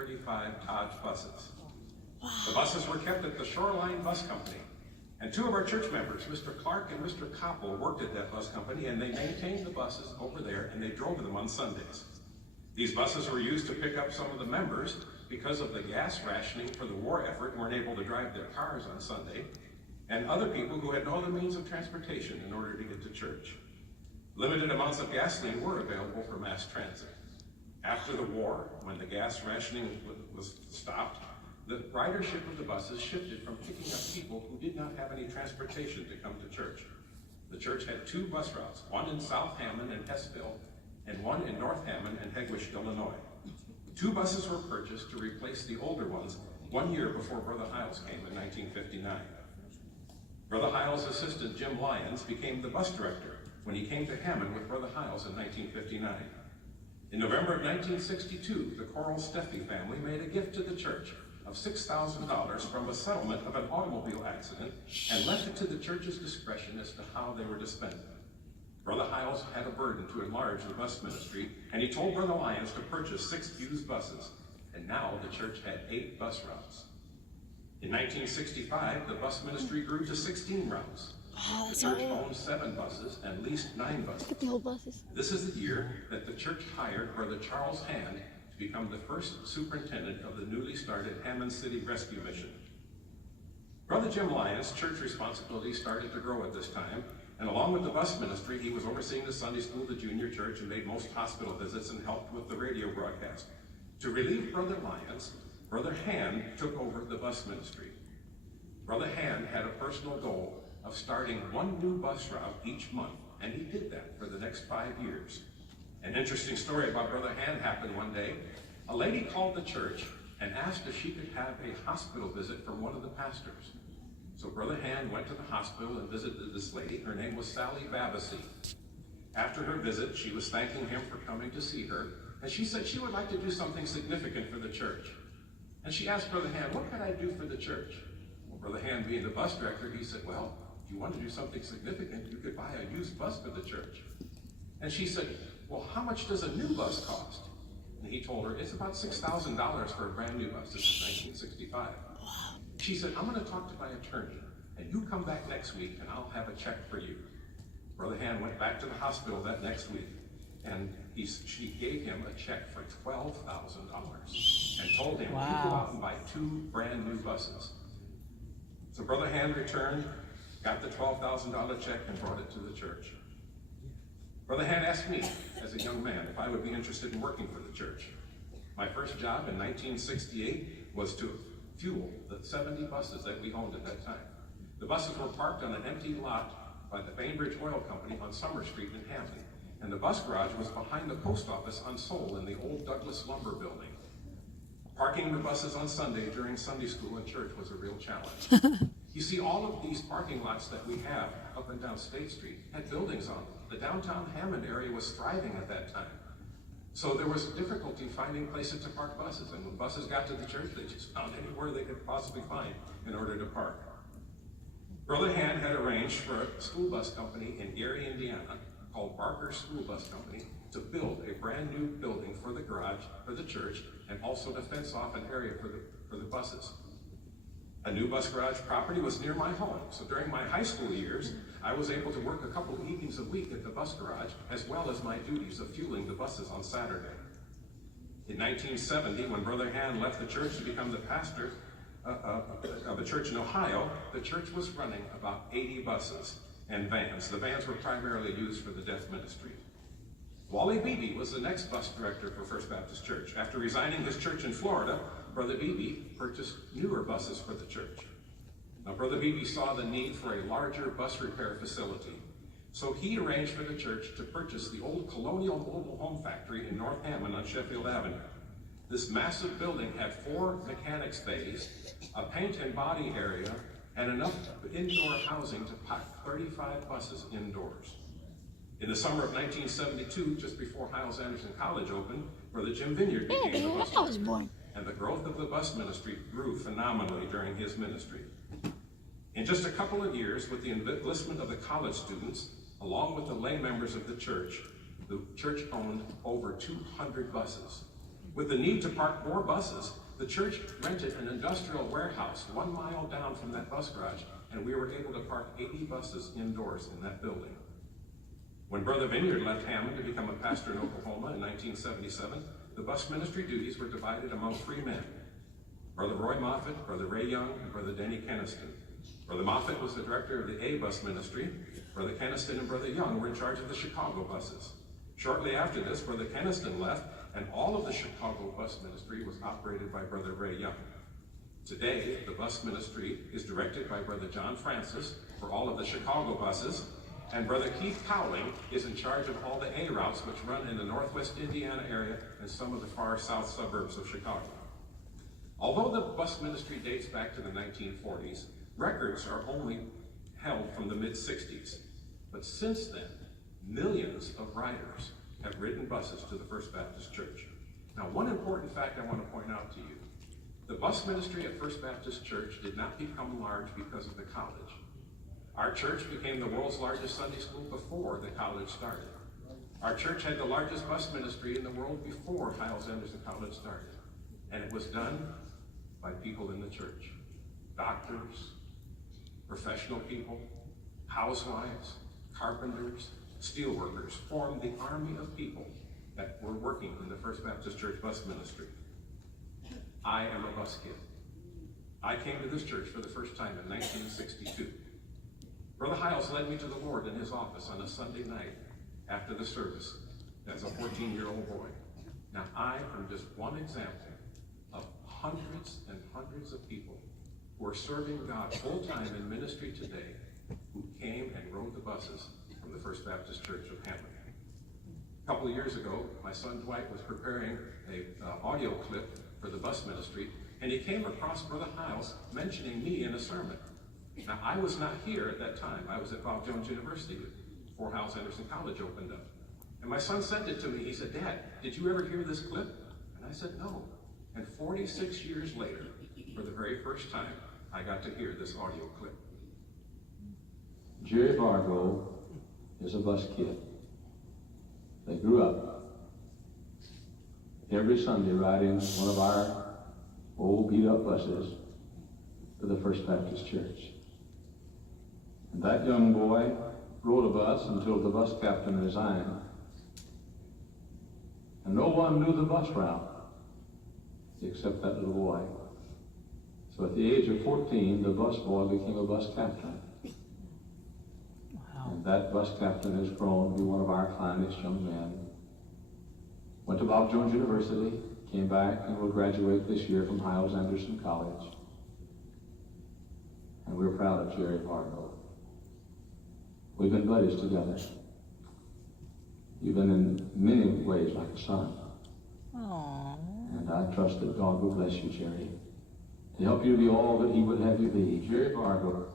35 Dodge buses. The buses were kept at the Shoreline Bus Company, and two of our church members, Mr. Clark and Mr. Koppel, worked at that bus company, and they maintained the buses over there, and they drove them on Sundays. These buses were used to pick up some of the members because of the gas rationing for the war effort and weren't able to drive their cars on Sunday, and other people who had no other means of transportation in order to get to church. Limited amounts of gasoline were available for mass transit. After the war, when the gas rationing was stopped, the ridership of the buses shifted from picking up people who did not have any transportation to come to church. The church had two bus routes, one in South Hammond and Hessville, and one in North Hammond and Hegewisch, Illinois. Two buses were purchased to replace the older ones 1 year before Brother Hiles came in 1959. Brother Hiles' assistant, Jim Lyons, became the bus director when he came to Hammond with Brother Hiles in 1959. In November of 1962, the Coral Steffi family made a gift to the church of $6,000 from a settlement of an automobile accident and left it to the church's discretion as to how they were to spend it. Brother Hiles had a burden to enlarge the bus ministry, and he told Brother Lyons to purchase 6 used buses, and now the church had 8 bus routes. In 1965, the bus ministry grew to 16 routes. The church owned 7 buses and leased 9 buses. Look at the old buses. This is the year that the church hired Brother Charles Hand to become the first superintendent of the newly started Hammond City Rescue Mission. Brother Jim Lyons' church responsibilities started to grow at this time, and along with the bus ministry, he was overseeing the Sunday school, the junior church, and made most hospital visits and helped with the radio broadcast. To relieve Brother Lyons, Brother Hand took over the bus ministry. Brother Hand had a personal goal of starting 1 new bus route each month, and he did that for the next 5 years. An interesting story about Brother Hand happened one day. A lady called the church and asked if she could have a hospital visit from one of the pastors. So Brother Hand went to the hospital and visited this lady. Her name was Sally Babasy. After her visit, she was thanking him for coming to see her, and she said she would like to do something significant for the church. And she asked Brother Hand, what can I do for the church? Well, Brother Hand, being the bus director, he said, well, if you want to do something significant, you could buy a used bus for the church. And she said, well, how much does a new bus cost? And he told her, it's about $6,000 for a brand new bus. This is 1965. She said, I'm going to talk to my attorney, and you come back next week, and I'll have a check for you. Brother Hand went back to the hospital that next week, and she gave him a check for $12,000 and told him, wow, you go out and buy 2 brand new buses. So Brother Hand returned, got the $12,000 check, and brought it to the church. Brother Hand asked me, as a young man, if I would be interested in working for the church. My first job in 1968 was to fuel the 70 buses that we owned at that time. The buses were parked on an empty lot by the Bainbridge Oil Company on Summer Street in Hampton, and the bus garage was behind the post office on Soul in the old Douglas Lumber Building. Parking the buses on Sunday during Sunday school and church was a real challenge. You see, all of these parking lots that we have up and down State Street had buildings on them. The downtown Hammond area was thriving at that time. So there was difficulty finding places to park buses, and when buses got to the church, they just found anywhere they could possibly find in order to park. Brother Hand had arranged for a school bus company in Gary, Indiana, called Barker School Bus Company, to build a brand new building for the garage for the church, and also to fence off an area for the buses. A new bus garage property was near my home, so during my high school years, I was able to work a couple of evenings a week at the bus garage, as well as my duties of fueling the buses on Saturday. In 1970, when Brother Hand left the church to become the pastor of a church in Ohio, the church was running about 80 buses and vans. The vans were primarily used for the deaf ministry. Wally Beebe was the next bus director for First Baptist Church. After resigning his church in Florida, Brother Beebe purchased newer buses for the church. Now, Brother Beebe saw the need for a larger bus repair facility, so he arranged for the church to purchase the old Colonial Mobile Home Factory in North Hammond on Sheffield Avenue. This massive building had 4 mechanics bays, a paint and body area, and enough indoor housing to pack 35 buses indoors. In the summer of 1972, just before Hyles Anderson College opened, Brother Jim Vineyard became the bus director. And the growth of the bus ministry grew phenomenally during his ministry. In just a couple of years, with the enlistment of the college students, along with the lay members of the church owned over 200 buses. With the need to park more buses, the church rented an industrial warehouse 1 mile down from that bus garage, and we were able to park 80 buses indoors in that building. When Brother Vineyard left Hammond to become a pastor in Oklahoma in 1977, the bus ministry duties were divided among 3 men: Brother Roy Moffitt, Brother Ray Young, and Brother Denny Keniston. Brother Moffitt was the director of the A bus ministry. Brother Keniston and Brother Young were in charge of the Chicago buses. Shortly after this, Brother Keniston left, and all of the Chicago bus ministry was operated by Brother Ray Young. Today, the bus ministry is directed by Brother John Francis for all of the Chicago buses, and Brother Keith Cowling is in charge of all the A routes which run in the Northwest Indiana area and some of the far south suburbs of Chicago. Although the bus ministry dates back to the 1940s, records are only held from the mid-60s. But since then, millions of riders have ridden buses to the First Baptist Church. Now, one important fact I want to point out to you: the bus ministry at First Baptist Church did not become large because of the college. Our church became the world's largest Sunday school before the college started. Our church had the largest bus ministry in the world before Hyles-Anderson College started. And it was done by people in the church: doctors, professional people, housewives, carpenters, steelworkers formed the army of people that were working in the First Baptist Church bus ministry. I am a bus kid. I came to this church for the first time in 1962. Brother Hyles led me to the Lord in his office on a Sunday night after the service as a 14-year-old boy. Now, I am just one example of hundreds and hundreds of people who are serving God full-time in ministry today, who came and rode the buses from the First Baptist Church of Hammond. A couple of years ago, my son Dwight was preparing an audio clip for the bus ministry, and he came across Brother Hyles mentioning me in a sermon. Now, I was not here at that time. I was at Bob Jones University before Hyles-Anderson College opened up. And my son sent it to me. He said, "Dad, did you ever hear this clip?" And I said, "No." And 46 years later, for the very first time, I got to hear this audio clip. Jerry Vargo is a bus kid. They grew up every Sunday riding one of our old beat-up buses to the First Baptist Church. And that young boy rode a bus until the bus captain resigned. And no one knew the bus route except that little boy. So at the age of 14, the bus boy became a bus captain. Wow. And that bus captain has grown to be one of our finest young men. Went to Bob Jones University, came back, and will graduate this year from Hyles-Anderson College. And we're proud of Jerry Vargo. We've been buddies together. You've been in many ways like a son. Aww. And I trust that God will bless you, Jerry, to help you to be all that he would have you be. Jerry Vargo